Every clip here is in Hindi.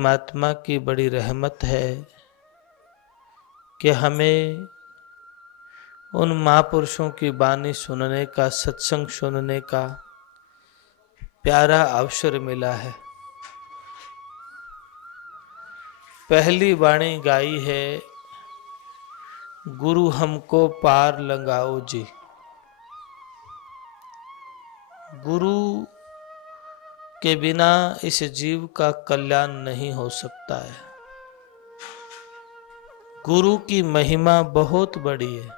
परमात्मा की बड़ी रहमत है कि हमें उन महापुरुषों की वाणी सुनने का, सत्संग सुनने का प्यारा अवसर मिला है। पहली वाणी गाई है, गुरु हमको पार लगाओ जी। गुरु के बिना इस जीव का कल्याण नहीं हो सकता है। गुरु की महिमा बहुत बड़ी है।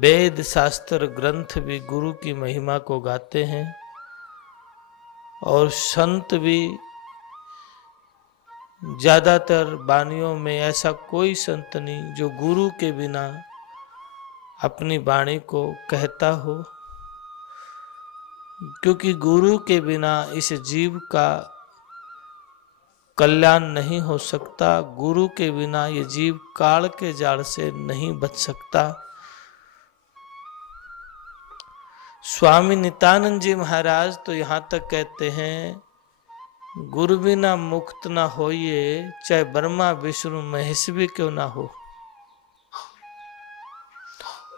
वेद शास्त्र ग्रंथ भी गुरु की महिमा को गाते हैं और संत भी। ज्यादातर वाणियों में ऐसा कोई संत नहीं जो गुरु के बिना अपनी वाणी को कहता हो, क्योंकि गुरु के बिना इस जीव का कल्याण नहीं हो सकता। गुरु के बिना ये जीव काल के जाल से नहीं बच सकता। स्वामी नित्यानंद जी महाराज तो यहाँ तक कहते हैं, गुरु बिना मुक्त ना होइए, चाहे ब्रह्मा विष्णु महेश भी क्यों ना हो।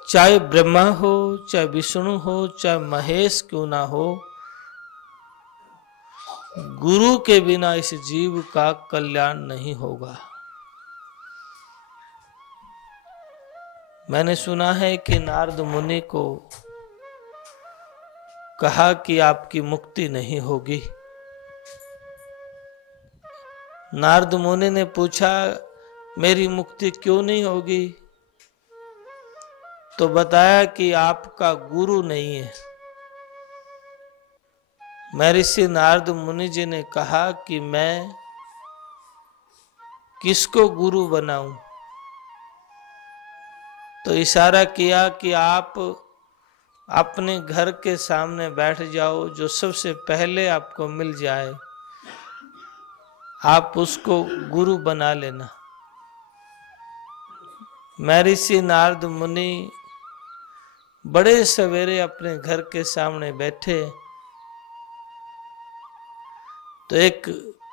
चाहे ब्रह्मा हो, चाहे विष्णु हो, चाहे महेश क्यों ना हो, गुरु के बिना इस जीव का कल्याण नहीं होगा। मैंने सुना है कि नारद मुनि को कहा कि आपकी मुक्ति नहीं होगी। नारद मुनि ने पूछा, मेरी मुक्ति क्यों नहीं होगी? तो बताया कि आपका गुरु नहीं है। महर्षि नारद मुनि जी ने कहा कि मैं किसको गुरु बनाऊं? तो इशारा किया कि आप अपने घर के सामने बैठ जाओ, जो सबसे पहले आपको मिल जाए आप उसको गुरु बना लेना। महर्षि नारद मुनि बड़े सवेरे अपने घर के सामने बैठे तो एक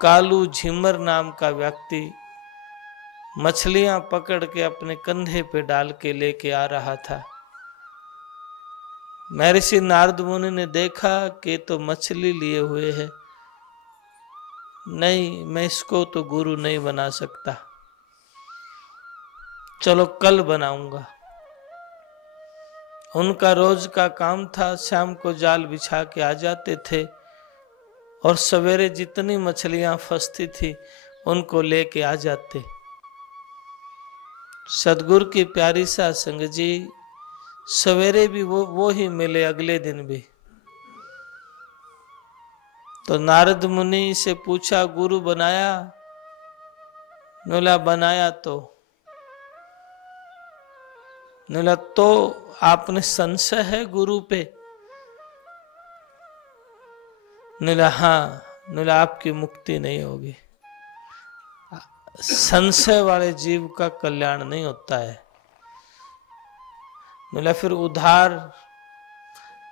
कालू झिमर नाम का व्यक्ति मछलियां पकड़ के अपने कंधे पे डाल के लेके आ रहा था। महर्षि नारद मुनि ने देखा कि तो मछली लिए हुए है, नहीं मैं इसको तो गुरु नहीं बना सकता, चलो कल बनाऊंगा। उनका रोज का काम था, शाम को जाल बिछा के आ जाते थे और सवेरे जितनी मछलियां फंसती थी उनको लेके आ जाते। सदगुरु की प्यारी सा संग जी, सवेरे भी वो ही मिले, अगले दिन भी। तो नारद मुनि से पूछा, गुरु बनाया? बोला बनाया। तो आपने संशय है गुरु पे? नीला हाँ। नीला आपकी मुक्ति नहीं होगी। संशय वाले जीव का कल्याण नहीं होता है। नीला फिर उधार,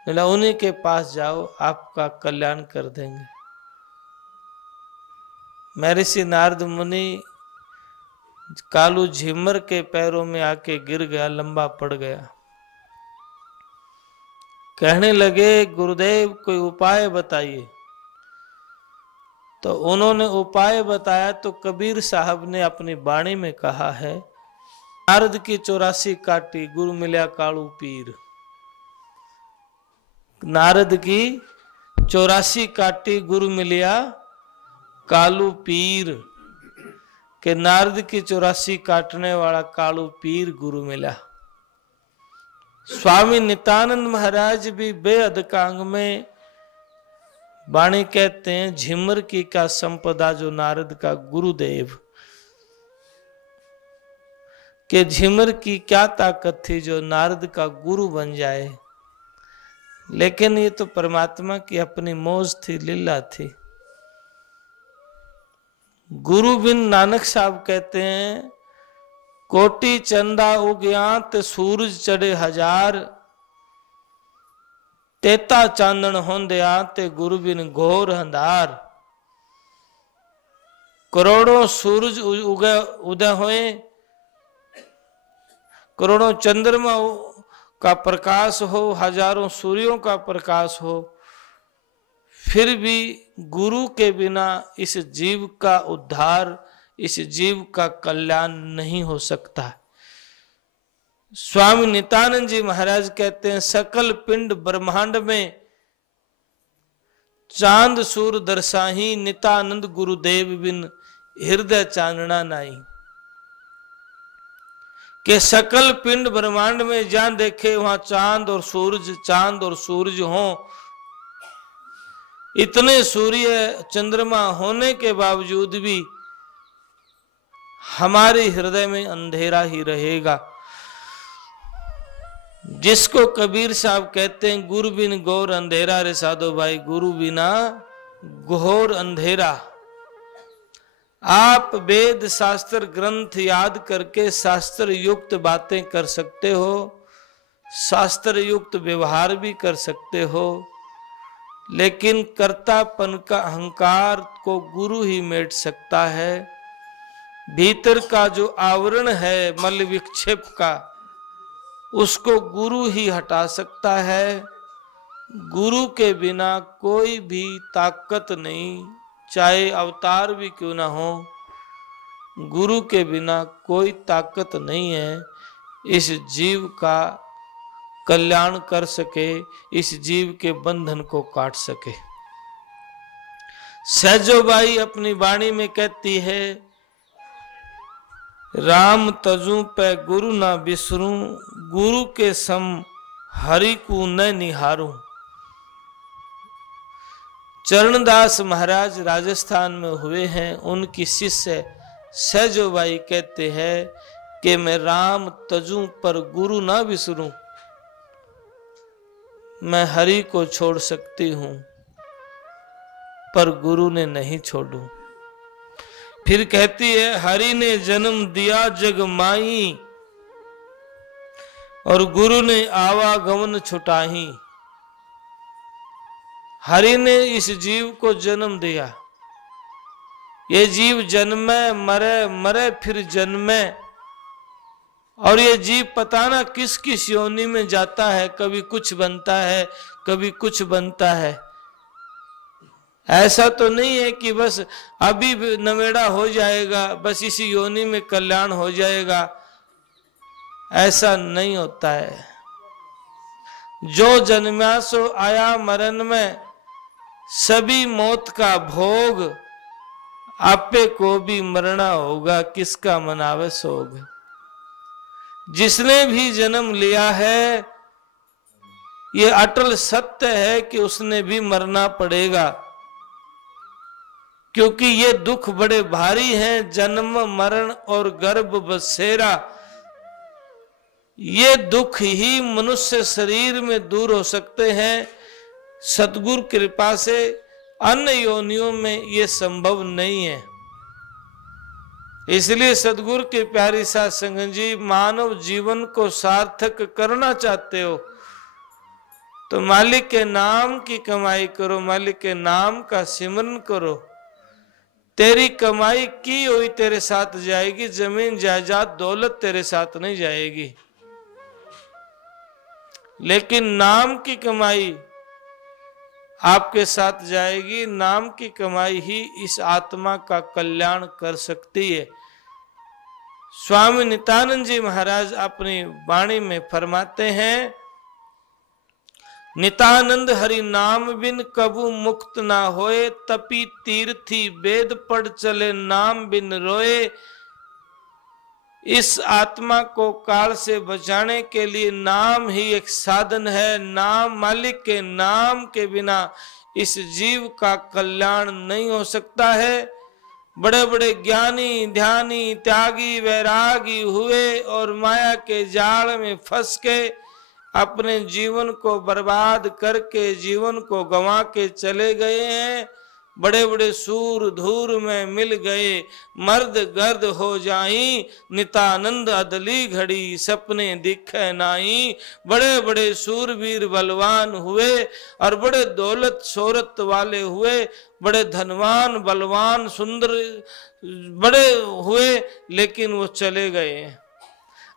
नीला उन्हीं के पास जाओ, आपका कल्याण कर देंगे। महर्षि नारद मुनि कालू झिमर के पैरों में आके गिर गया, लंबा पड़ गया। कहने लगे, गुरुदेव कोई उपाय बताइए। तो उन्होंने उपाय बताया तो कबीर साहब ने अपनी वाणी में कहा है, नारद की 84 काटी गुरु मिल्या कालू पीर। नारद की 84 काटी गुरु मिलिया कालू पीर, के नारद की 84 काटने वाला कालू पीर गुरु मिला। स्वामी नित्यानंद महाराज भी बेहद कांग में वाणी कहते हैं, झिमर की का संपदा जो नारद का गुरुदेव, के झिमर की क्या ताकत थी जो नारद का गुरु बन जाए। लेकिन ये तो परमात्मा की अपनी मौज थी, लीला थी। गुरु बिन नानक साहब कहते हैं, कोटि चंदा उग्यांत सूरज चढ़े हजार, तेता चांदन होंदिया ते गुरु बिन घोर अंधार। करोड़ों सूरज उदय हुए, करोड़ों चंद्रमा का प्रकाश हो, हजारों सूर्यों का प्रकाश हो, फिर भी गुरु के बिना इस जीव का उद्धार, इस जीव का कल्याण नहीं हो सकता। स्वामी नित्यानंद जी महाराज कहते हैं, सकल पिंड ब्रह्मांड में चांद सूर दर्शाही, नित्यानंद गुरुदेव बिन हृदय चानना नाई। के सकल पिंड ब्रह्मांड में जहां देखे वहां चांद और सूरज हो, इतने सूर्य चंद्रमा होने के बावजूद भी हमारे हृदय में अंधेरा ही रहेगा। जिसको कबीर साहब कहते हैं, गुरु बिन घोर अंधेरा रे साधो भाई, गुरु बिना घोर अंधेरा। आप वेद शास्त्र ग्रंथ याद करके शास्त्र युक्त बातें कर सकते हो, शास्त्र युक्त व्यवहार भी कर सकते हो, लेकिन कर्तापन का अहंकार को गुरु ही मेट सकता है। भीतर का जो आवरण है मल विक्षेप का, उसको गुरु ही हटा सकता है। गुरु के बिना कोई भी ताकत नहीं, चाहे अवतार भी क्यों ना हो, गुरु के बिना कोई ताकत नहीं है इस जीव का कल्याण कर सके, इस जीव के बंधन को काट सके। सहजोबाई अपनी वाणी में कहती है, राम तजू पे गुरु ना बिसरूं, गुरु के सम हरि को न निहारूं। चरणदास महाराज राजस्थान में हुए हैं, उनकी शिष्य सहजोबाई कहते हैं कि मैं राम तजू पर गुरु ना बिसरूं, मैं हरि को छोड़ सकती हूं पर गुरु ने नहीं छोड़ू। फिर कहती है, हरि ने जन्म दिया जग माई और गुरु ने आवागमन छुटाही। हरि ने इस जीव को जन्म दिया, ये जीव जन्मे मरे, मरे फिर जन्मे, और ये जीव पता ना किस किस योनि में जाता है, कभी कुछ बनता है, कभी कुछ बनता है। ऐसा तो नहीं है कि बस अभी नवेड़ा हो जाएगा, बस इसी योनि में कल्याण हो जाएगा, ऐसा नहीं होता है। जो जन्मा सो आया मरण में, सभी मौत का भोग, आपे को भी मरना होगा, किसका मनावे सोग। जिसने भी जन्म लिया है ये अटल सत्य है कि उसने भी मरना पड़ेगा, क्योंकि ये दुख बड़े भारी हैं, जन्म मरण और गर्भ बसेरा। ये दुख ही मनुष्य शरीर में दूर हो सकते हैं, सतगुरु कृपा से अन्य योनियों में ये संभव नहीं है। इसलिए सतगुरु के प्यारी साध संगत जी, मानव जीवन को सार्थक करना चाहते हो तो मालिक के नाम की कमाई करो, मालिक के नाम का सिमरन करो। तेरी कमाई की हुई तेरे साथ जाएगी, जमीन जायदाद दौलत तेरे साथ नहीं जाएगी, लेकिन नाम की कमाई आपके साथ जाएगी। नाम की कमाई ही इस आत्मा का कल्याण कर सकती है। स्वामी नित्यानंद जी महाराज अपनी वाणी में फरमाते हैं, नित्यानंद हरि नाम बिन कबू मुक्त ना होए, तपी तीर्थी वेद पढ़ चले नाम बिन रोए। इस आत्मा को काल से बचाने के लिए नाम ही एक साधन है। नाम, मालिक के नाम के बिना इस जीव का कल्याण नहीं हो सकता है। बड़े बड़े ज्ञानी, ध्यानी, त्यागी, वैरागी हुए और माया के जाल में फंस के अपने जीवन को बर्बाद करके, जीवन को गंवा के चले गए हैं। बड़े बड़े सूर धूर में मिल गए, मर्द गर्द हो जाई, नितानंद अदली घड़ी सपने दिखे नाई। बड़े बड़े सूरवीर बलवान हुए और बड़े दौलत शोहरत वाले हुए, बड़े धनवान बलवान सुंदर बड़े हुए, लेकिन वो चले गए,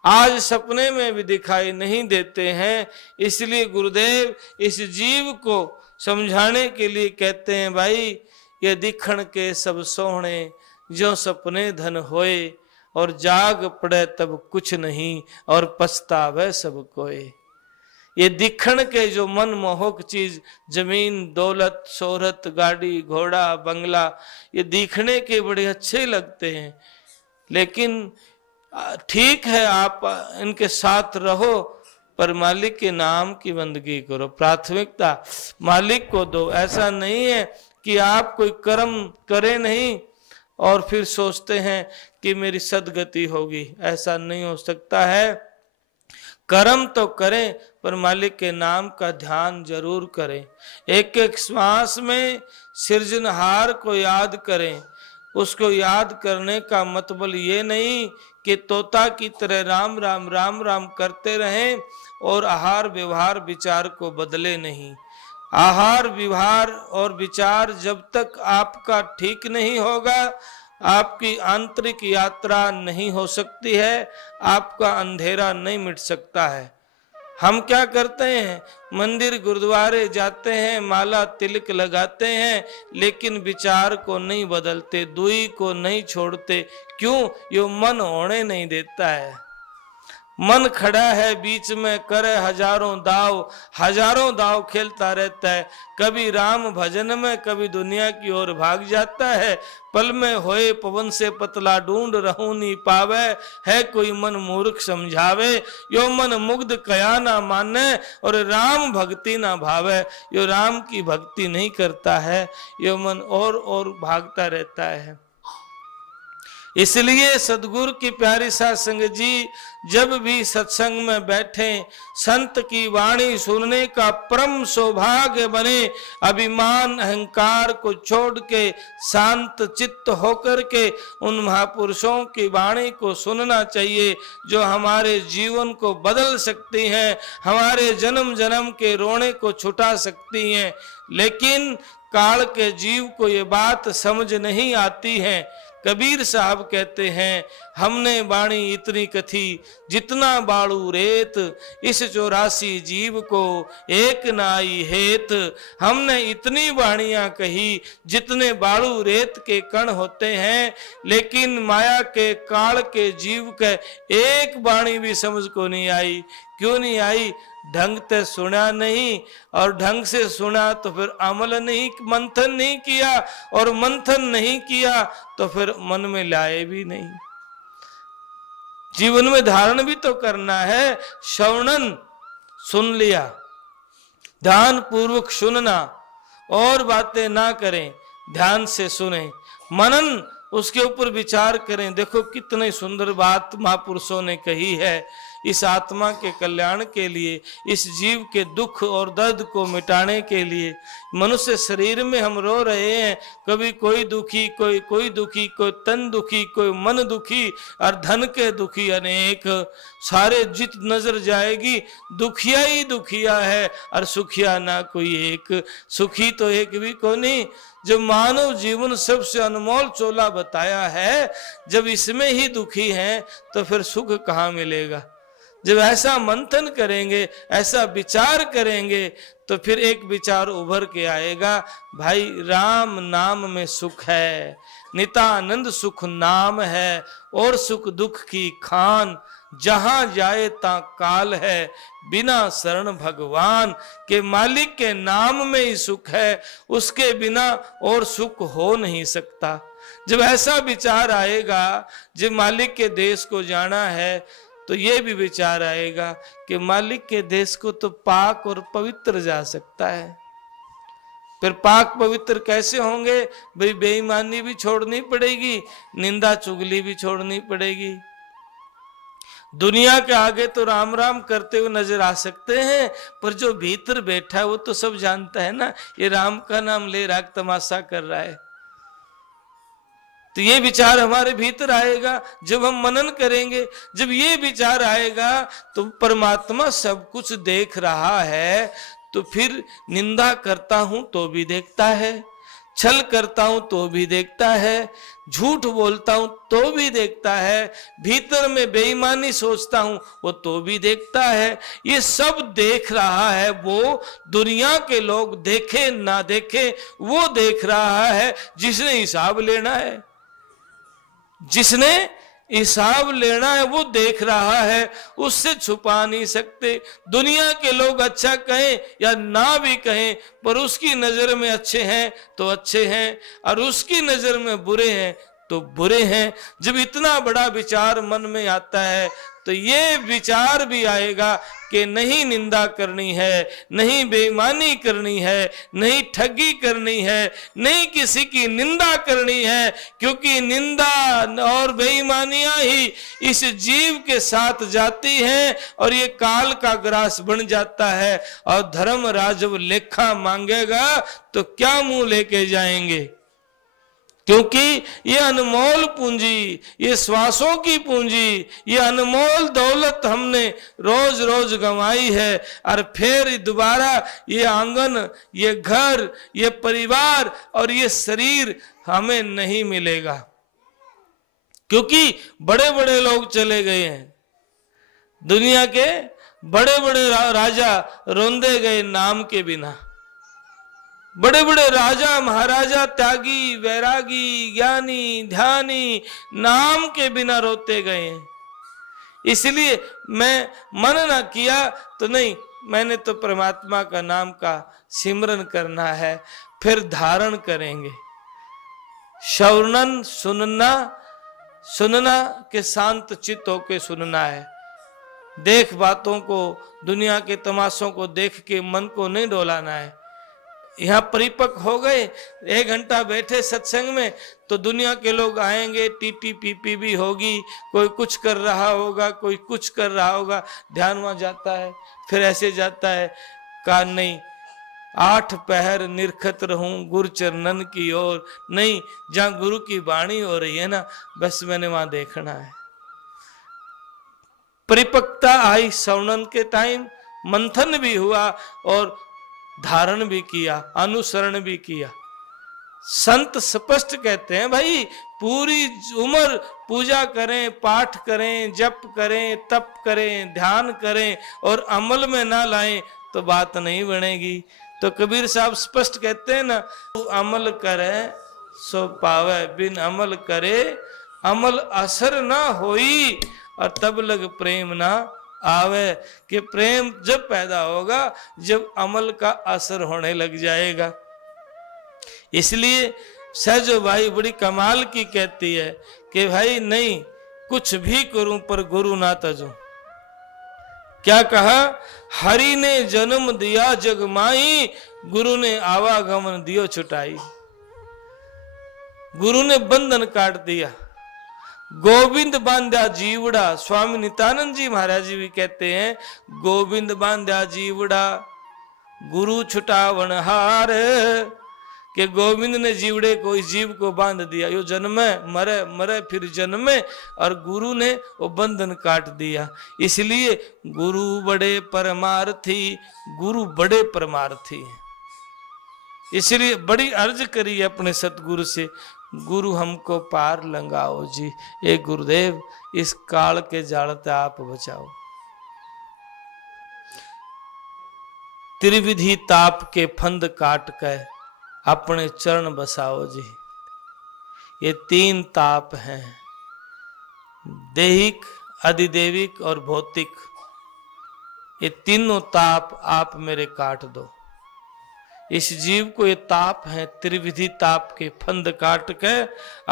आज सपने में भी दिखाई नहीं देते हैं। इसलिए गुरुदेव इस जीव को समझाने के लिए कहते हैं, भाई ये दिखण के सब सोहणे, जो सपने धन होए, और जाग पड़े तब कुछ नहीं, और पछतावे सब कोय। ये दिखण के जो मनमोहक चीज, जमीन दौलत शोहरत गाड़ी घोड़ा बंगला, ये दिखने के बड़े अच्छे लगते हैं, लेकिन ठीक है आप इनके साथ रहो, पर मालिक के नाम की बंदगी करो, प्राथमिकता मालिक को दो। ऐसा नहीं है कि आप कोई कर्म करे नहीं और फिर सोचते हैं कि मेरी सदगति होगी, ऐसा नहीं हो सकता है। कर्म तो करें पर मालिक के नाम का ध्यान जरूर करें। एक एक श्वास में सृजनहार को याद करें। उसको याद करने का मतलब ये नहीं कि तोता की तरह राम राम राम राम करते रहें और आहार व्यवहार विचार को बदले नहीं। आहार व्यवहार और विचार जब तक आपका ठीक नहीं होगा, आपकी आंतरिक यात्रा नहीं हो सकती है, आपका अंधेरा नहीं मिट सकता है। हम क्या करते हैं, मंदिर गुरुद्वारे जाते हैं, माला तिलक लगाते हैं, लेकिन विचार को नहीं बदलते, दुई को नहीं छोड़ते। क्यों? ये मन होने नहीं देता है। मन खड़ा है बीच में, करे हजारों दाव खेलता रहता है। कभी राम भजन में, कभी दुनिया की ओर भाग जाता है। पल में होए पवन से पतला, ढूंढ रहूं नी पावे, है कोई मन मूर्ख समझावे। यो मन मुग्ध कया ना माने, और राम भक्ति ना भावे। यो राम की भक्ति नहीं करता है, यो मन और भागता रहता है। इसलिए सदगुरु की प्यारी साध संगत जी जब भी सत्संग में बैठे, संत की वाणी सुनने का परम सौभाग्य बने। अभिमान अहंकार को छोड़ के शांत चित्त होकर के उन महापुरुषों की वाणी को सुनना चाहिए, जो हमारे जीवन को बदल सकती हैं, हमारे जन्म जन्म के रोने को छुटा सकती हैं। लेकिन काल के जीव को ये बात समझ नहीं आती है। कबीर साहब कहते हैं, हमने बाणी इतनी कथी जितना बाड़ू रेत, इस 84 जीव को एक नाई हेत। हमने इतनी बाणियां कही जितने बाड़ू रेत के कण होते हैं, लेकिन माया के काल के जीव के एक बाणी भी समझ को नहीं आई। क्यों नहीं आई? ढंग से सुना नहीं, और ढंग से सुना तो फिर अमल नहीं, मंथन नहीं किया, और मंथन नहीं किया तो फिर मन में लाए भी नहीं। जीवन में धारण भी तो करना है। श्रवणन सुन लिया, ध्यान पूर्वक सुनना, और बातें ना करें, ध्यान से सुने, मनन उसके ऊपर विचार करें। देखो कितनी सुंदर बात महापुरुषों ने कही है। इस आत्मा के कल्याण के लिए, इस जीव के दुख और दर्द को मिटाने के लिए। मनुष्य शरीर में हम रो रहे हैं, कभी कोई दुखी, कोई दुखी, कोई तन दुखी, कोई मन दुखी, और धन के दुखी अनेक। सारे जित नजर जाएगी, दुखिया ही दुखिया है, और सुखिया ना कोई एक। सुखी तो एक भी को नहीं। जब मानव जीवन सबसे अनमोल चोला बताया है, जब इसमें ही दुखी हैं तो फिर सुख कहाँ मिलेगा? जब ऐसा मंथन करेंगे, ऐसा विचार करेंगे, तो फिर एक विचार उभर के आएगा, भाई राम नाम में सुख है, नितानंद सुख नाम है, और सुख दुख की खान, जहां जाए ता काल है, बिना शरण भगवान के। मालिक के नाम में ही सुख है, उसके बिना और सुख हो नहीं सकता। जब ऐसा विचार आएगा, जब मालिक के देश को जाना है, तो ये भी विचार आएगा कि मालिक के देश को तो पाक और पवित्र जा सकता है। फिर पाक पवित्र कैसे होंगे? भाई बेईमानी भी छोड़नी पड़ेगी, निंदा चुगली भी छोड़नी पड़ेगी, दुनिया के आगे तो राम राम करते हुए नजर आ सकते हैं, पर जो भीतर बैठा है वो तो सब जानता है ना, ये राम का नाम ले रहा, तमाशा कर रहा है। तो ये विचार हमारे भीतर आएगा जब हम मनन करेंगे। जब ये विचार आएगा तो परमात्मा सब कुछ देख रहा है, तो फिर निंदा करता हूं तो भी देखता है, छल करता हूं तो भी देखता है, झूठ बोलता हूं तो भी देखता है, भीतर में बेईमानी सोचता हूं वो तो भी देखता है। ये सब देख रहा है वो, दुनिया के लोग देखे ना देखे वो देख रहा है। जिसने हिसाब लेना है, जिसने हिसाब लेना है वो देख रहा है, उससे छुपा नहीं सकते। दुनिया के लोग अच्छा कहें या ना भी कहें, पर उसकी नजर में अच्छे हैं तो अच्छे हैं, और उसकी नजर में बुरे हैं तो बुरे हैं। जब इतना बड़ा विचार मन में आता है तो ये विचार भी आएगा कि नहीं निंदा करनी है, नहीं बेईमानी करनी है, नहीं ठगी करनी है, नहीं किसी की निंदा करनी है, क्योंकि निंदा और बेईमानियां ही इस जीव के साथ जाती हैं और ये काल का ग्रास बन जाता है। और धर्मराज जब लेखा मांगेगा तो क्या मुंह लेके जाएंगे, क्योंकि ये अनमोल पूंजी, ये श्वासों की पूंजी, ये अनमोल दौलत हमने रोज रोज गंवाई है, और फिर दोबारा ये आंगन, ये घर, ये परिवार और ये शरीर हमें नहीं मिलेगा, क्योंकि बड़े बड़े लोग चले गए हैं। दुनिया के बड़े बड़े राजा रोंदे गए नाम के बिना। बड़े बड़े राजा महाराजा, त्यागी, वैरागी, ज्ञानी, ध्यानी नाम के बिना रोते गए हैं। इसलिए मैं मन ना किया तो नहीं, मैंने तो परमात्मा का नाम का सिमरन करना है, फिर धारण करेंगे। श्रवणन सुनना, सुनना के शांत चित्त होके सुनना है। देख बातों को, दुनिया के तमाशों को देख के मन को नहीं डोलाना है। यहाँ परिपक्व हो गए, 1 घंटा बैठे सत्संग में तो दुनिया के लोग आएंगे, टीटी पीपी भी होगी, कोई कुछ कर रहा होगा, कोई कुछ कर रहा होगा, ध्यान वहां जाता है, फिर ऐसे जाता है। का नहीं, 8 पहर निरखत रहूं गुरु चरणन की ओर। नहीं, जहां गुरु की वाणी हो रही है ना, बस मैंने वहां देखना है। परिपक्वता आई श्रवणन के टाइम, मंथन भी हुआ और धारण भी किया, अनुसरण भी किया। संत स्पष्ट कहते हैं भाई पूरी उम्र पूजा करें, पाठ करें, जप करें, तप करें, ध्यान करें और अमल में ना लाएं तो बात नहीं बनेगी। तो कबीर साहब स्पष्ट कहते हैं ना, अमल करे सो पावे, बिन अमल करे अमल असर ना होई, और तब लग प्रेम ना आवे। कि प्रेम जब पैदा होगा जब अमल का असर होने लग जाएगा। इसलिए सहजो भाई बड़ी कमाल की कहती है कि भाई नहीं, कुछ भी करूं पर गुरु ना तजूं। क्या कहा? हरि ने जन्म दिया जग माई, गुरु ने आवागमन दियो छुटाई। गुरु ने बंधन काट दिया, गोविंद बांध्या जीवड़ा। स्वामी नित्यानंद जी महाराज जी भी कहते हैं, गोविंद बांध्या जीवड़ा गुरु छुटावन हार। कि गोविंद ने जीवड़े को, इस जीव को बांध दिया, यो जन्मे मरे, मरे फिर जन्मे, और गुरु ने वो बंधन काट दिया। इसलिए गुरु बड़े परमार्थी, गुरु बड़े परमार्थी हैं। इसलिए बड़ी अर्ज करी अपने सतगुरु से, गुरु हमको पार लंगाओ जी। ए गुरुदेव, इस काल के जालते आप बचाओ। त्रिविधि ताप के फंद काट कर अपने चरण बसाओ जी। ये 3 ताप हैं, देहिक, अधिदेविक और भौतिक। ये तीनों ताप आप मेरे काट दो। इस जीव को ये ताप है, त्रिविधि ताप के फंद काट के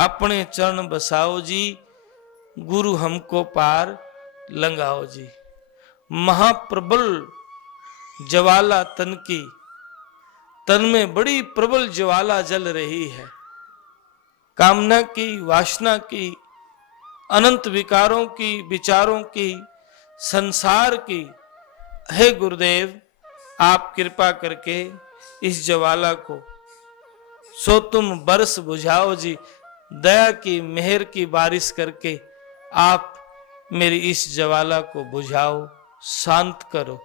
अपने चरण बसाओ जी। गुरु हमको पार लंगाओ जी। महाप्रबल ज्वाला तन की, तन में बड़ी प्रबल ज्वाला जल रही है, कामना की, वासना की, अनंत विकारों की, विचारों की, संसार की, हे गुरुदेव आप कृपा करके इस ज्वाला को सो तुम बरस बुझाओ जी, दया की मेहर की बारिश करके आप मेरी इस ज्वाला को बुझाओ, शांत करो,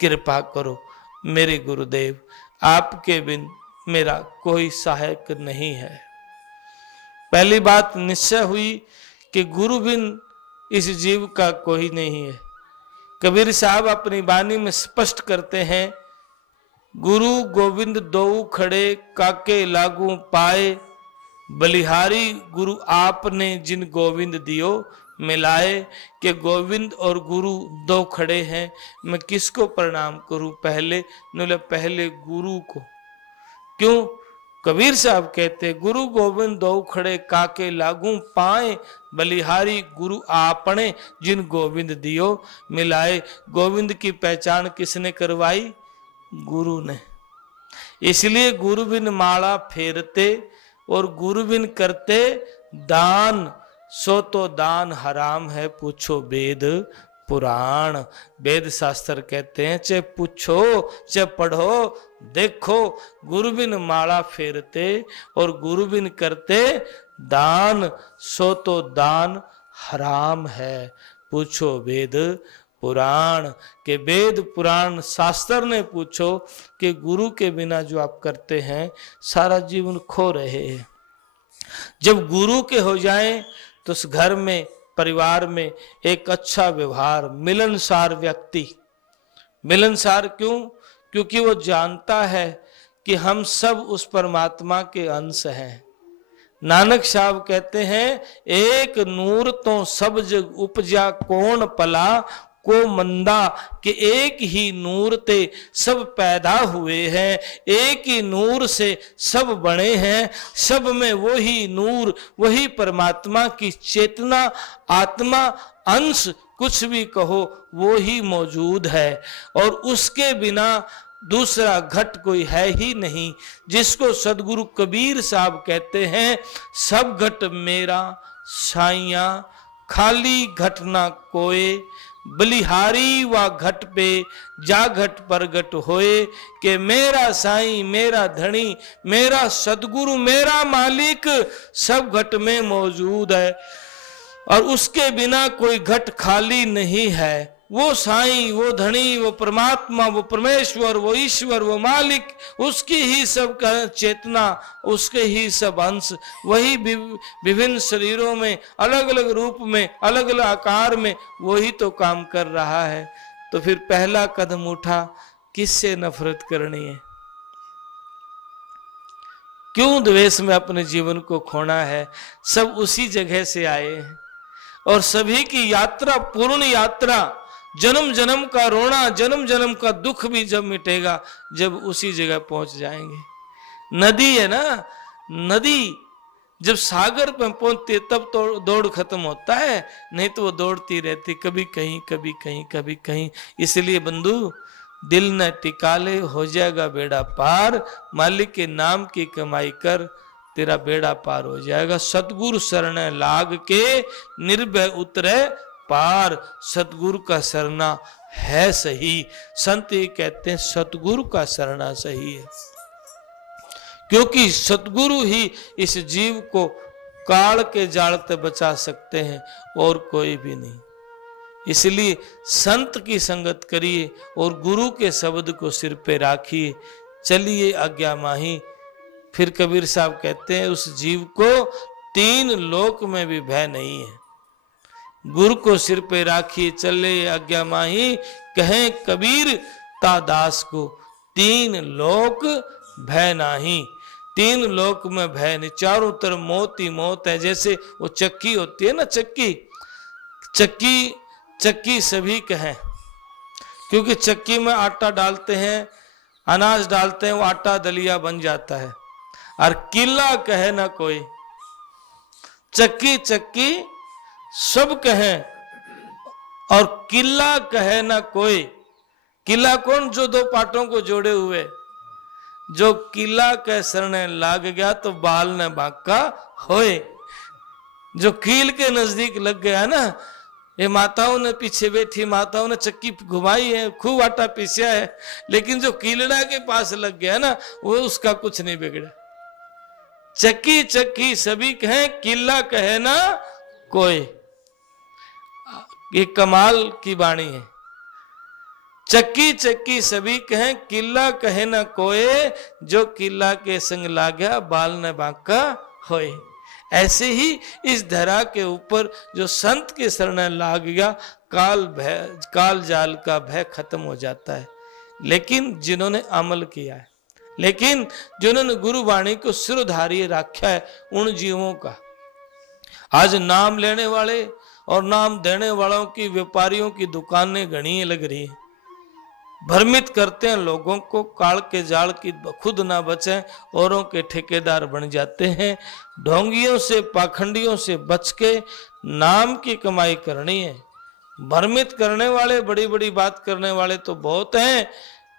कृपा करो मेरे गुरुदेव, आपके बिन मेरा कोई सहायक नहीं है। पहली बात निश्चय हुई कि गुरु बिन इस जीव का कोई नहीं है। कबीर साहब अपनी वाणी में स्पष्ट करते हैं, गुरु गोविंद दो खड़े काके लागू पाए, बलिहारी गुरु आपने जिन गोविंद दियो मिलाए। कि गोविंद और गुरु दो खड़े हैं, मैं किसको प्रणाम करूं पहले? पहले गुरु को। क्यों? कबीर साहब कहते गुरु गोविंद दो खड़े काके लागू पाए, बलिहारी गुरु आपने जिन गोविंद दियो मिलाए। गोविंद की पहचान किसने करवाई? गुरु ने। इसलिए गुरु बिन माला फेरते और गुरु बिन करते दान, सो तो दान हराम है, पूछो वेद पुराण। वेद शास्त्र कहते हैं चाहे पूछो चाहे पढ़ो देखो, गुरु बिन माला फेरते और गुरु बिन करते दान, सो तो दान हराम है, पूछो वेद पुराण। के वेद पुराण शास्त्र ने पूछो कि गुरु के बिना जो आप करते हैं सारा जीवन खो रहे हैं। जब गुरु के हो जाएं तो उस घर में, परिवार में एक अच्छा व्यवहार, मिलनसार व्यक्ति। मिलनसार क्यों? क्योंकि वो जानता है कि हम सब उस परमात्मा के अंश हैं। नानक साहब कहते हैं, एक नूर तो सब जग उपजा कौन पला, को मंदा कि एक ही नूर ते सब पैदा हुए हैं, एक ही नूर से सब बने हैं, सब में वही नूर, वही परमात्मा की चेतना, आत्मा, अंश कुछ भी कहो वो ही मौजूद है। और उसके बिना दूसरा घट कोई है ही नहीं, जिसको सदगुरु कबीर साहब कहते हैं, सब घट मेरा साइया खाली घट ना कोय, बलिहारी वा घट पे जा घट प्रगट होए। कि मेरा साईं, मेरा धनी, मेरा सदगुरु, मेरा मालिक सब घट में मौजूद है और उसके बिना कोई घट खाली नहीं है। वो साईं, वो धनी, वो परमात्मा, वो परमेश्वर, वो ईश्वर, वो मालिक, उसकी ही सब चेतना, उसके ही सब अंश, वही विभिन्न शरीरों में, अलग अलग रूप में, अलग अलग आकार में वही तो काम कर रहा है। तो फिर पहला कदम उठा, किससे नफरत करनी है? क्यों द्वेष में अपने जीवन को खोना है? सब उसी जगह से आए हैं और सभी की यात्रा, पूर्ण यात्रा, जन्म जन्म का रोना, जन्म जन्म का दुख भी जब मिटेगा जब उसी जगह पहुंच जाएंगे। नदी है ना, नदी जब सागर पे पहुंचती तब तो दौड़ खत्म होता है, नहीं तो वो दौड़ती रहती, कभी कहीं कभी कहीं कभी कहीं। इसलिए बंधु, दिल न टिकाले हो जाएगा बेड़ा पार, मालिक के नाम की कमाई कर तेरा बेड़ा पार हो जाएगा। सतगुरु शरण लाग के निर्भय उतरे पार, सतगुरु का शरणा है सही। संत ये कहते हैं सतगुरु का शरणा सही है, क्योंकि सतगुरु ही इस जीव को काल के जाल से बचा सकते हैं और कोई भी नहीं। इसलिए संत की संगत करिए और गुरु के शब्द को सिर पे राखिए, चलिए आज्ञा माही। फिर कबीर साहब कहते हैं उस जीव को तीन लोक में भी भय नहीं है। गुरु को सिर पे राखिए, चले आज्ञा माही, कहें कबीर ता दास को, तीन लोक भय नाही। तीन लोक में भय नहीं, चारों तरफ मौत ही मौत है। जैसे वो चक्की होती है ना, चक्की चक्की चक्की सभी कहें, क्योंकि चक्की में आटा डालते हैं, अनाज डालते हैं, वो आटा दलिया बन जाता है। और किला कहे ना कोई, चक्की चक्की सब कहें और किला कहे ना कोई। किला कौन? जो दो पाटों को जोड़े हुए। जो किला के सरने लाग गया तो बाल न बांका होए। जो कील के नजदीक लग गया ना ये माताओं ने पीछे बैठी माताओं ने चक्की घुमाई है, खूब आटा पीसा है, लेकिन जो कीलड़ा के पास लग गया ना वो उसका कुछ नहीं बिगड़ा। चक्की चक्की सभी कहें, किल्ला कहे ना कोई। ये कमाल की वाणी है। चक्की चक्की सभी कहें, किल्ला कहे ना कोई, जो किल्ला के संग लागया बाल न बांका होए। ऐसे ही इस धरा के ऊपर जो संत के शरण लाग गया, काल जाल का भय खत्म हो जाता है। लेकिन जिन्होंने अमल किया है, लेकिन जिन्होंने गुरुवाणी को सिरधार्य रखा है, उन जीवों का आज नाम लेने वाले और नाम देने वालों की व्यापारियों की दुकानें घनी लग रही हैं। भ्रमित करते हैं लोगों को, काल के जाल की खुद ना बचें, औरों के ठेकेदार बन जाते हैं। ढोंगियों से पाखंडियों से बच के नाम की कमाई करनी है। भ्रमित करने वाले, बड़ी बड़ी बात करने वाले तो बहुत हैं,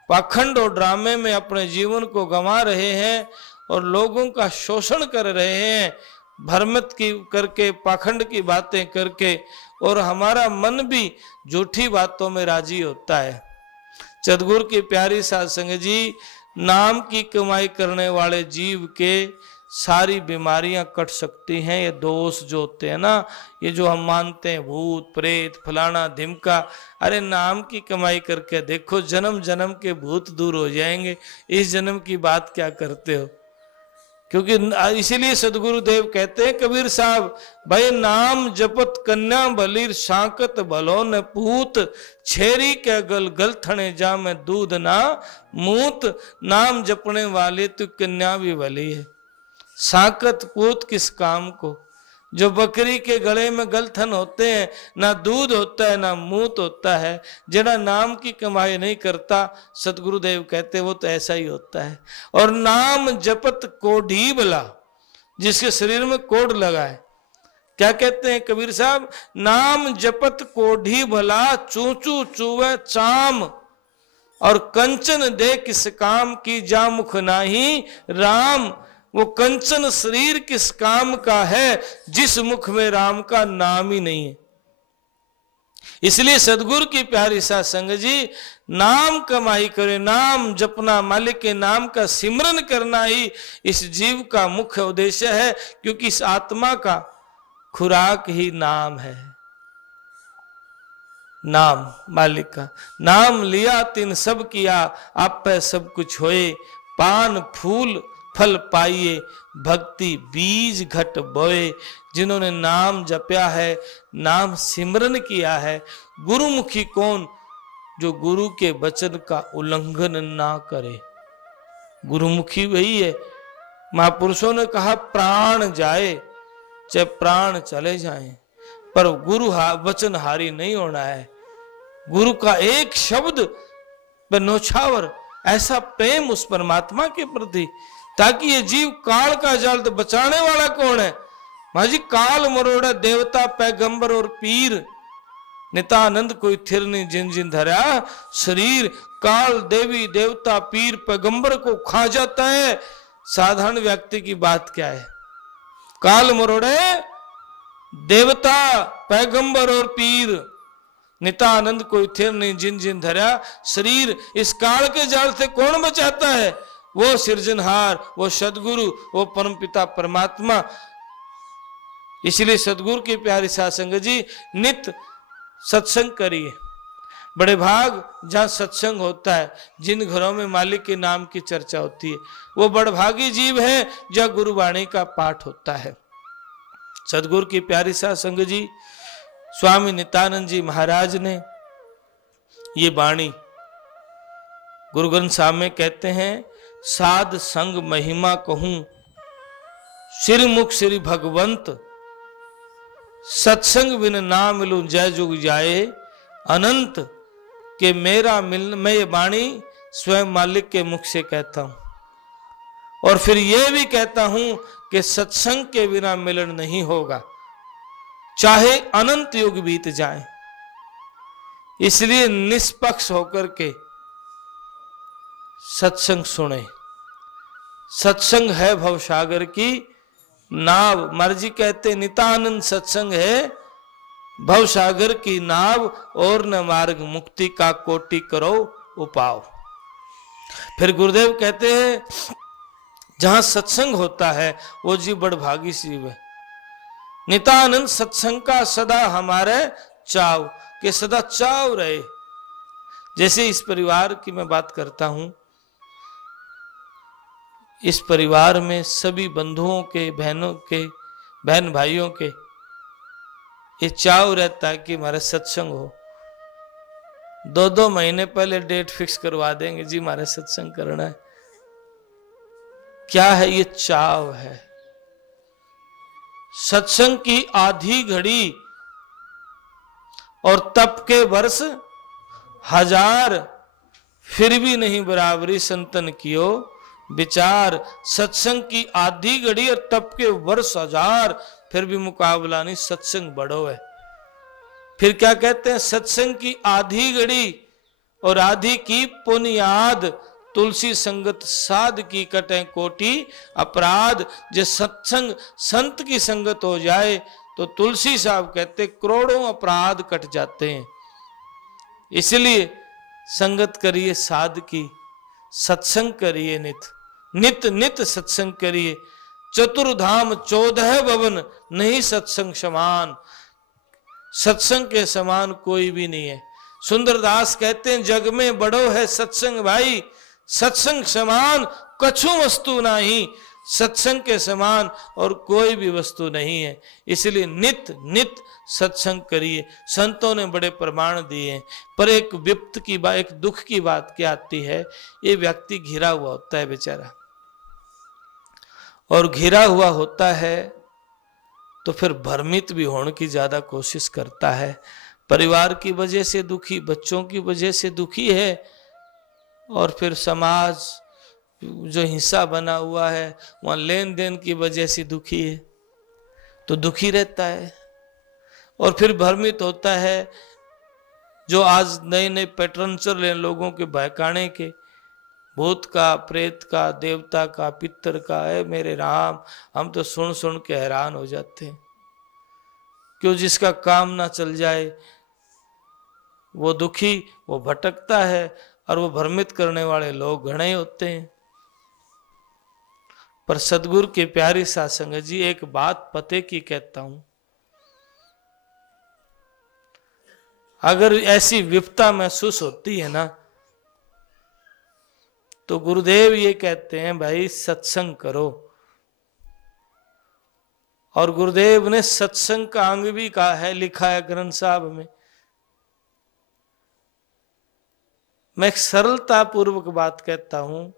पाखंड और ड्रामे में अपने जीवन को गंवा रहे हैं और लोगों का शोषण कर रहे हैं, भ्रमित की करके, पाखंड की बातें करके, और हमारा मन भी झूठी बातों में राजी होता है। सद्गुरु की प्यारी साध संगत जी, नाम की कमाई करने वाले जीव के सारी बीमारियां कट सकती हैं। ये दोष जो होते हैं ना, ये जो हम मानते हैं भूत प्रेत फलाना ढिमका, अरे नाम की कमाई करके देखो, जन्म जन्म के भूत दूर हो जाएंगे। इस जन्म की बात क्या करते हो? क्योंकि इसीलिए सदगुरु देव कहते हैं, कबीर साहब, भाई नाम जपत कन्या बलीर सांकत भलो न पूत, छेरी के गल गलथने जा में दूध ना मूत। नाम जपने वाले तो कन्या भी भली है, सांकत पूत किस काम को? जो बकरी के गले में गलथन होते हैं, ना दूध होता है ना मूत होता है। जिना नाम की कमाई नहीं करता, सतगुरुदेव कहते वो तो ऐसा ही होता है। और नाम जपत कोढ़ी भला, जिसके शरीर में कोढ़ लगा है, क्या कहते हैं कबीर साहब? नाम जपत कोढ़ी भला, चूचू चूवे चाम, और कंचन दे किस काम की, जा मुख नाही राम। वो कंचन शरीर किस काम का है, जिस मुख में राम का नाम ही नहीं है। इसलिए सदगुरु की प्यारी साध संगत जी, नाम कमाई करे, नाम जपना, मालिक के नाम का सिमरन करना ही इस जीव का मुख्य उद्देश्य है, क्योंकि इस आत्मा का खुराक ही नाम है। नाम मालिक का नाम लिया तिन सब किया, आप पे सब कुछ होए। पान फूल फल पाइए, भक्ति बीज घट बोए। जिन्होंने नाम जपया है, नाम सिमरन किया है। गुरुमुखी कौन? जो गुरु के वचन का उल्लंघन ना करे। गुरुमुखी वही है। महापुरुषों ने कहा प्राण जाए चाहे प्राण चले जाएं, पर गुरु वचन हारी नहीं होना है। गुरु का एक शब्द पर नौछावर, ऐसा प्रेम उस परमात्मा के प्रति, ताकि ये जीव काल का जाल तो बचाने वाला कौन है? माजी काल मरोड़ा देवता पैगंबर और पीर, नितानंद कोई थिर नहीं जिन जिन धरा शरीर। काल देवी देवता पीर पैगंबर को खा जाता है, साधारण व्यक्ति की बात क्या है? काल मरोड़े देवता पैगंबर और पीर, नितानंद कोई थिर नहीं जिन जिन धरा शरीर। इस काल के जाल से कौन बचाता है? वो सिरजनहार, वो सदगुरु, वो परमपिता परमात्मा। इसलिए सदगुरु की प्यारी साध संगत जी, नित्य सत्संग करिए। बड़े भाग जहाँ सत्संग होता है, जिन घरों में मालिक के नाम की चर्चा होती है, वो बड़भागी जीव है जहाँ गुरुवाणी का पाठ होता है। सदगुरु की प्यारी साध संगत जी, स्वामी नित्यानंद जी महाराज ने ये वाणी गुरु ग्रंथ साहब में कहते हैं, साध संग महिमा कहूं श्री मुख श्री भगवंत, सत्संग बिन ना मिलूं जय जुग जाए अनंत। के मेरा मिलन, मैं ये वाणी स्वयं मालिक के मुख से कहता हूं। और फिर ये भी कहता हूं कि सत्संग के बिना मिलन नहीं होगा, चाहे अनंत युग बीत जाए। इसलिए निष्पक्ष होकर के सत्संग सुने। सत्संग है भवसागर की नाव। मर्जी कहते नितानंद सत्संग है भवसागर की नाव और न मार्ग मुक्ति का कोटि करो उपाव। फिर गुरुदेव कहते हैं जहां सत्संग होता है वो जीव बड़भागी जीव है। नितानंद सत्संग का सदा हमारे चाव, के सदा चाव रहे। जैसे इस परिवार की मैं बात करता हूं, इस परिवार में सभी बंधुओं के, बहनों के, बहन भाइयों के ये चाव रहता है कि हमारा सत्संग हो। 2-2 महीने पहले डेट फिक्स करवा देंगे, जी हमारे सत्संग करना है। क्या है? ये चाव है। सत्संग की आधी घड़ी और तप के वर्ष 1000, फिर भी नहीं बराबरी संतन कियो विचार। सत्संग की आधी घड़ी और तप के वर्ष 1000, फिर भी मुकाबला नहीं, सत्संग बड़ो है। फिर क्या कहते हैं? सत्संग की आधी घड़ी और आधी की पुनियाद, तुलसी संगत साध की कटे कोटि अपराध। जो सत्संग संत की संगत हो जाए तो तुलसी साहब कहते करोड़ों अपराध कट जाते हैं। इसलिए संगत करिए साध की, सत्संग करिए नित नित नित सत्संग करिए। चतुर्धाम 14 भवन नहीं सत्संग समान। सत्संग के समान कोई भी नहीं है। सुंदरदास कहते हैं जग में बड़ो है सत्संग भाई, सत्संग समान कछु वस्तु नहीं। सत्संग के समान और कोई भी वस्तु नहीं है। इसलिए नित नित सत्संग करिए। संतों ने बड़े प्रमाण दिए हैं। पर एक विपत की बात, एक दुख की बात क्या आती है? ये व्यक्ति घिरा हुआ होता है बेचारा, और घिरा हुआ होता है तो फिर भ्रमित भी होने की ज्यादा कोशिश करता है। परिवार की वजह से दुखी, बच्चों की वजह से दुखी है, और फिर समाज जो हिस्सा बना हुआ है वहां लेन देन की वजह से दुखी है, तो दुखी रहता है। और फिर भ्रमित होता है। जो आज नए नए पैटर्न चल रहे हैं लोगों के बहकाने के, भूत का, प्रेत का, देवता का, पितर का, है मेरे राम, हम तो सुन सुन के हैरान हो जाते हैं। क्यों? जिसका काम ना चल जाए वो दुखी, वो भटकता है, और वो भ्रमित करने वाले लोग घणे होते हैं। पर सदगुरु के प्यारी साध संगत जी, एक बात पते की कहता हूं, अगर ऐसी विपदा महसूस होती है ना, तो गुरुदेव ये कहते हैं भाई सत्संग करो। और गुरुदेव ने सत्संग का अंग भी कहा है, लिखा है ग्रंथ साहब में। मैं एक सरलता पूर्वक बात कहता हूं,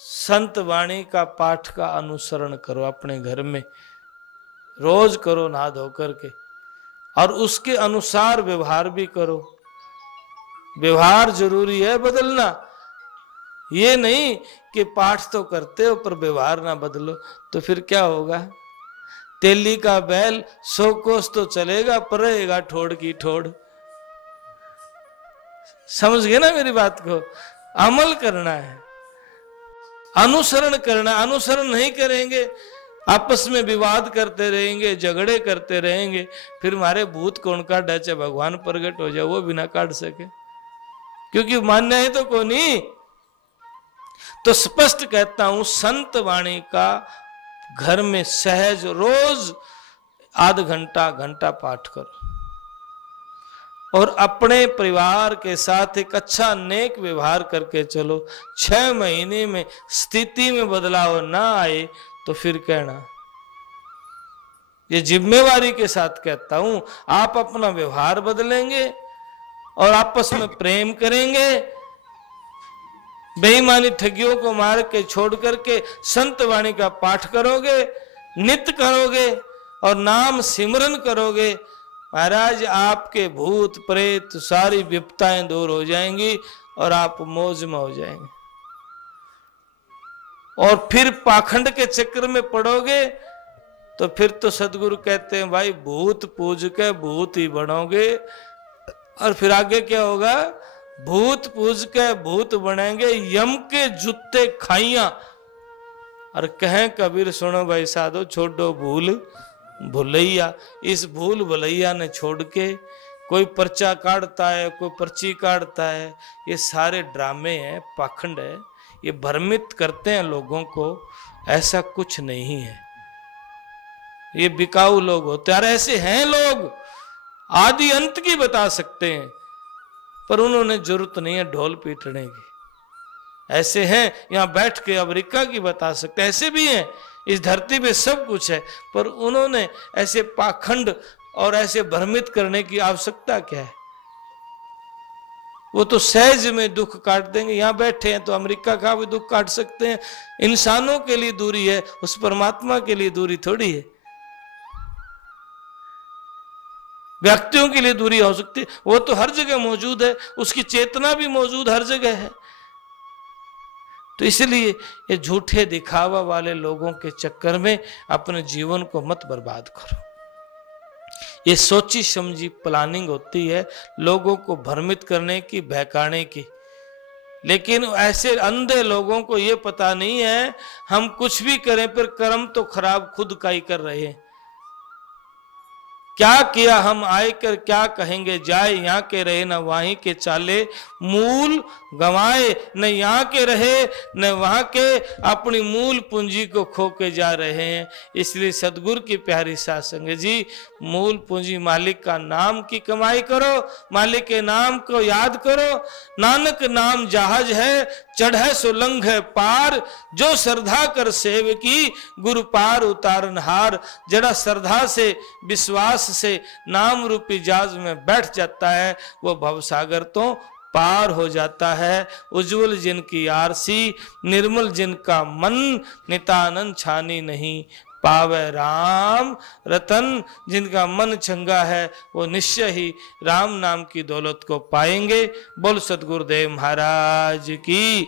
संत वाणी का पाठ का अनुसरण करो अपने घर में, रोज करो नहा धो करके, और उसके अनुसार व्यवहार भी करो। व्यवहार जरूरी है बदलना। ये नहीं कि पाठ तो करते हो पर व्यवहार ना बदलो, तो फिर क्या होगा? तेली का बैल 100 कोस तो चलेगा पर रहेगा ठोड़ की ठोड़। समझ गए ना मेरी बात को? अमल करना है, अनुसरण करना। अनुसरण नहीं करेंगे, आपस में विवाद करते रहेंगे, झगड़े करते रहेंगे, फिर हमारे भूत कौन काटा? चाहे भगवान प्रकट हो जाए वो भी ना काट सके, क्योंकि मान्य है तो कौन ही। तो स्पष्ट कहता हूं, संत वाणी का घर में सहज रोज आध घंटा घंटा पाठ करो, और अपने परिवार के साथ एक अच्छा नेक व्यवहार करके चलो। 6 महीने में स्थिति में बदलाव ना आए तो फिर कहना। ये जिम्मेवारी के साथ कहता हूं, आप अपना व्यवहार बदलेंगे और आपस में प्रेम करेंगे, बेईमानी ठगियों को मार के छोड़ करके संत वाणी का पाठ करोगे, नित्य करोगे और नाम सिमरन करोगे, महाराज आपके भूत प्रेत सारी विपताएं दूर हो जाएंगी और आप मौज में हो जाएंगे। और फिर पाखंड के चक्कर में पड़ोगे तो फिर तो सदगुरु कहते हैं भाई भूत पूज के भूत ही बनोगे। और फिर आगे क्या होगा? भूत पूज के भूत बनेंगे, यम के जूते खाइया। और कहें कबीर सुनो भाई साधो, छोड़ो भूल भुलैया। इस भूल भुलैया ने छोड़ के कोई पर्चा काटता है, कोई पर्ची काटता है, ये सारे ड्रामे हैं, पाखंड है, ये भ्रमित करते हैं लोगों को। ऐसा कुछ नहीं है, ये बिकाऊ लोग होते हैं। ऐसे हैं लोग, आदि अंत की बता सकते हैं, पर उन्होंने जरूरत नहीं है ढोल पीटने की। ऐसे हैं यहां बैठ के अमेरिका की बता सकते हैं, ऐसे भी हैं। इस धरती पे सब कुछ है, पर उन्होंने ऐसे पाखंड और ऐसे भ्रमित करने की आवश्यकता क्या है? वो तो सहज में दुख काट देंगे। यहां बैठे हैं तो अमेरिका का भी दुख काट सकते हैं। इंसानों के लिए दूरी है, उस परमात्मा के लिए दूरी थोड़ी है। व्यक्तियों के लिए दूरी हो सकती है, वो तो हर जगह मौजूद है, उसकी चेतना भी मौजूद हर जगह है। तो इसलिए ये झूठे दिखावा वाले लोगों के चक्कर में अपने जीवन को मत बर्बाद करो। ये सोची समझी प्लानिंग होती है लोगों को भ्रमित करने की, बहकाने की। लेकिन ऐसे अंधे लोगों को ये पता नहीं है हम कुछ भी करें पर कर्म तो खराब खुद का ही कर रहे हैं। क्या किया हम आए कर क्या कहेंगे जाए, यहाँ के रहे न वहीं के चाले, मूल गंवाए न यहाँ के रहे न वहाँ के, अपनी मूल पूंजी को खो के जा रहे हैं। इसलिए सदगुरु की प्यारी साध संगत जी, मूल पूंजी मालिक का नाम की कमाई करो, मालिक के नाम को याद करो। नानक नाम जहाज है, चढ़े सुलंघ है पार, जो श्रद्धा कर सेव की, गुरु पार उतारनहार। जरा श्रद्धा से, विश्वास से नाम रूपी जहाज में बैठ जाता है, वो भवसागर तो पार हो जाता है। उज्जवल जिनकी आरसी, निर्मल जिनका मन, नितानंद छानी नहीं पावे राम रतन। जिनका मन चंगा है वो निश्चय ही राम नाम की दौलत को पाएंगे। बोल सतगुरुदेव महाराज की।